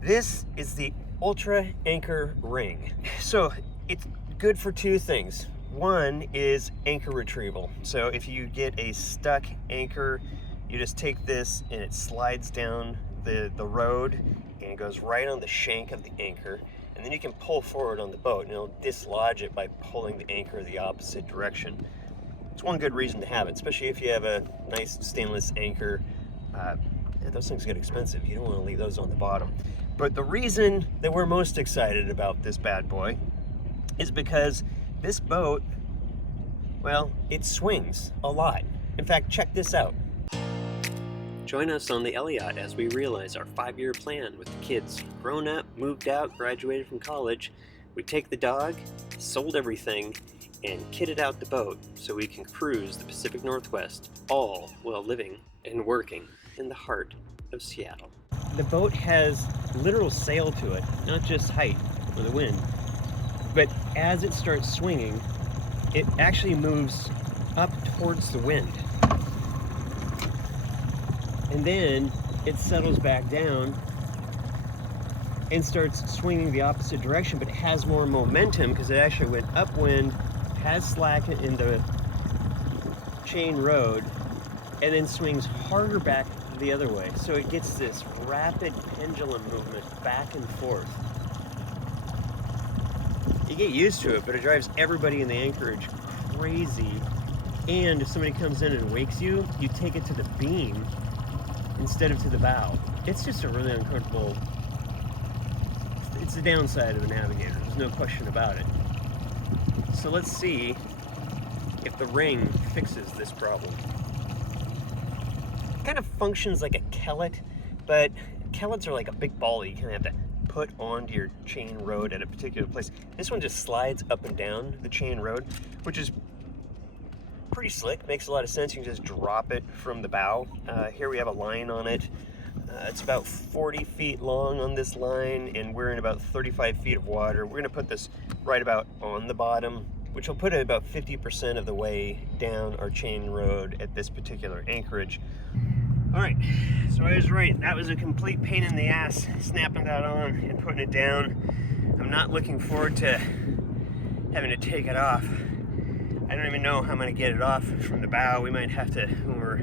This is the Ultra Anchor Ring. So it's good for two things. One is anchor retrieval. So if you get a stuck anchor, you just take this and it slides down the road and it goes right on the shank of the anchor. And then you can pull forward on the boat and it'll dislodge it by pulling the anchor the opposite direction. It's one good reason to have it, especially if you have a nice stainless anchor. Those things get expensive. You don't want to leave those on the bottom. But the reason that we're most excited about this bad boy is because this boat, well, it swings a lot. In fact, check this out. Join us on the Elli-Yacht as we realize our 5-year plan with the kids. Grown up, moved out, graduated from college. We take the dog, sold everything, and kitted out the boat so we can cruise the Pacific Northwest, all while living and working in the heart of Seattle. The boat has literal sail to it, not just height or the wind. But as it starts swinging, it actually moves up towards the wind. And then it settles back down and starts swinging the opposite direction, but it has more momentum because it actually went upwind, has slack in the chain road, and then swings harder back the other way. So it gets this rapid pendulum movement back and forth. You get used to it, but it drives everybody in the anchorage crazy. And if somebody comes in and wakes you, you take it to the beam instead of to the bow. It's just a really uncomfortable, it's the downside of a Navigator. There's no question about it. So let's see if the ring fixes this problem. It kind of functions like a kellet, but kellets are like a big ball you kind of have to put onto your chain road at a particular place. This one just slides up and down the chain road, which is pretty slick, makes a lot of sense. You can just drop it from the bow. Here we have a line on it. It's about 40 feet long on this line, and we're in about 35 feet of water. We're gonna put this right about on the bottom, which will put it about 50% of the way down our chain road at this particular anchorage. All right, so I was right. That was a complete pain in the ass, snapping that on and putting it down. I'm not looking forward to having to take it off. I don't even know how I'm gonna get it off from the bow. We might have to, when we're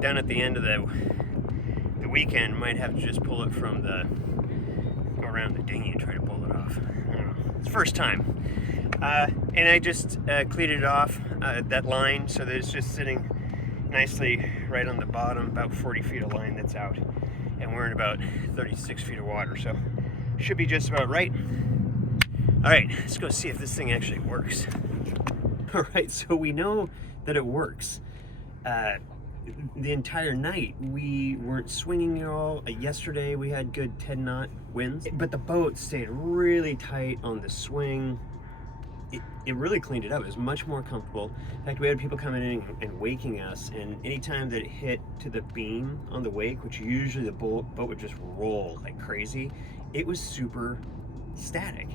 down at the end of the weekend, might have to just pull it from go around the dinghy and try to pull it off. I don't know, it's first time. And I just cleated it off, that line, so that it's just sitting nicely right on the bottom, about 40 feet of line that's out. And we're in about 36 feet of water, so should be just about right. All right, let's go see if this thing actually works. All right, so we know that it works. The entire night we weren't swinging at all. Yesterday we had good 10 knot winds, but the boat stayed really tight on the swing. It really cleaned it up. It was much more comfortable. In fact, we had people coming in and waking us, and anytime that it hit to the beam on the wake, which usually the boat would just roll like crazy, it was super static.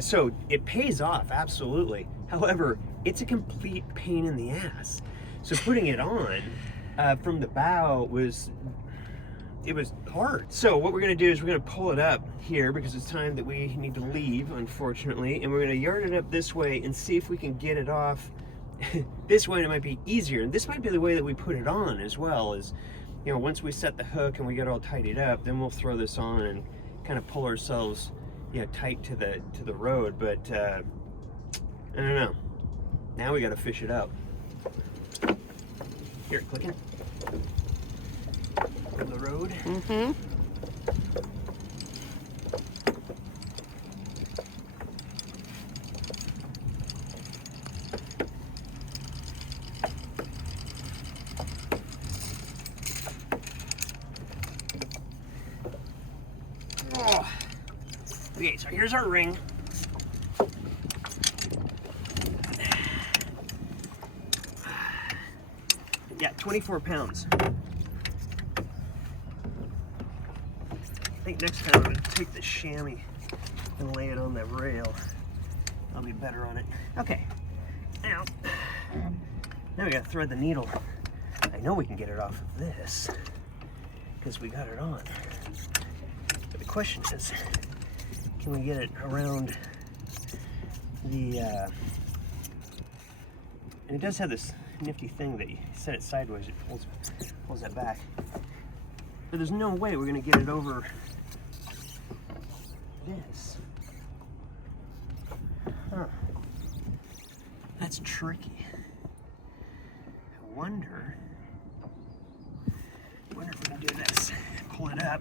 So it pays off, absolutely. However, it's a complete pain in the ass. So putting it on from the bow was hard. So what we're gonna do is we're gonna pull it up here because it's time that we need to leave, unfortunately, and we're gonna yard it up this way and see if we can get it off this way. And it might be easier, and this might be the way that we put it on as well. Is, you know, once we set the hook and we get all tidied up, then we'll throw this on and kind of pull ourselves, you know, tight to the road. But I don't know. Now we got to fish it out. Here, clicking. From the road. Mm-hmm. Oh. Okay, so here's our ring. Yeah, 24 pounds. I think next time I'm gonna take the chamois and lay it on the rail. I'll be better on it. Okay, now we gotta thread the needle. I know we can get it off of this because we got it on. But the question is, can we get it around the, and it does have this nifty thing that you set it sideways, it pulls that back. But there's no way we're gonna get it over this. Huh. That's tricky. I wonder if we can do this. Pull it up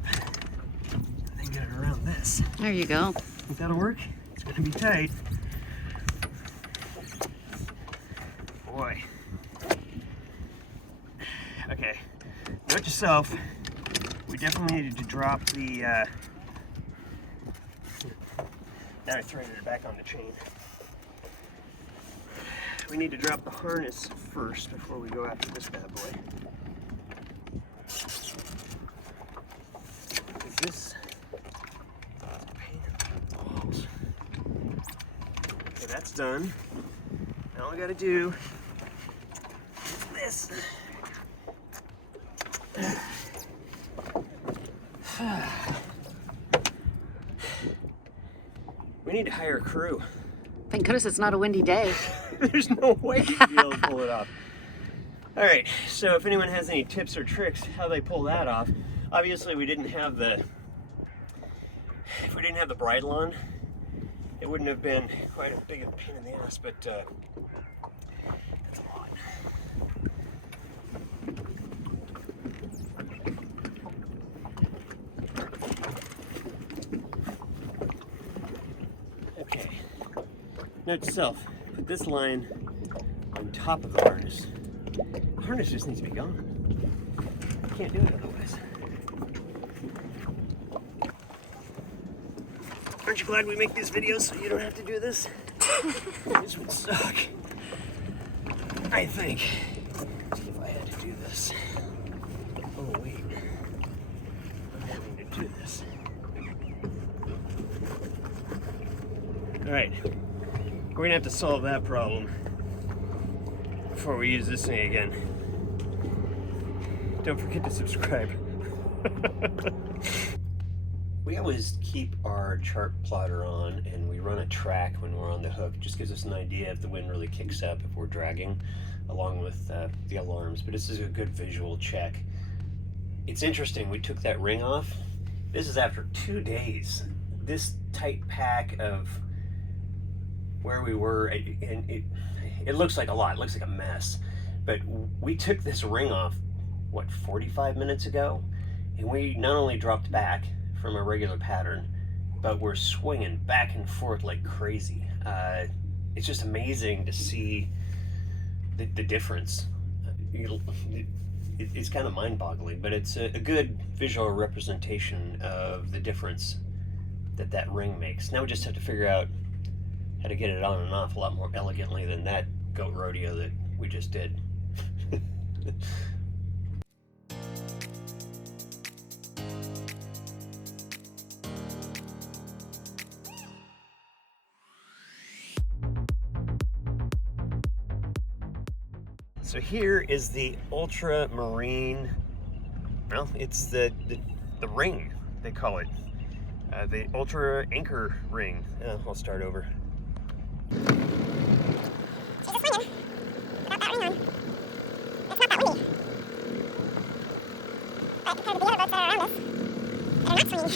and then get it around this. There you go. Think that'll work? It's gonna be tight. Boy. Okay, note yourself, we definitely needed to drop the, now I threaded it back on the chain. We need to drop the harness first before we go after this bad boy. This is a pain in the balls. Okay, that's done. Now all we gotta do is this. We need to hire a crew. Thank goodness it's not a windy day. There's no way to be able to pull it off. All right, so if anyone has any tips or tricks how they pull that off, obviously we didn't have the, if we didn't have the bridle on, it wouldn't have been quite as big of a pain in the ass, but that's a lot. Okay, note to self, put this line on top of the harness. The harness just needs to be gone. You can't do it otherwise. Aren't you glad we make these videos so you don't have to do this? This would suck. I think if I had to do this. Oh wait, I'm having to do this. All right, we're gonna have to solve that problem before we use this thing again. Don't forget to subscribe. We always keep our chart plotter on and we run a track when we're on the hook. It just gives us an idea if the wind really kicks up, if we're dragging, along with the alarms. But this is a good visual check. It's interesting, we took that ring off. This is after 2 days. This tight pack of where we were, and it looks like a lot, it looks like a mess. But we took this ring off, what, 45 minutes ago? And we not only dropped back from a regular pattern, but we're swinging back and forth like crazy. It's just amazing to see the difference. It's kind of mind-boggling, but it's a good visual representation of the difference that ring makes. Now we just have to figure out how to get it on and off a lot more elegantly than that goat rodeo that we just did. So here is the ultramarine, well, it's the ring, they call it. The ultra anchor ring. I'll start over. She's just swinging without that ring on. It's not that windy. But compared to the other boats that are around us, that are not swinging,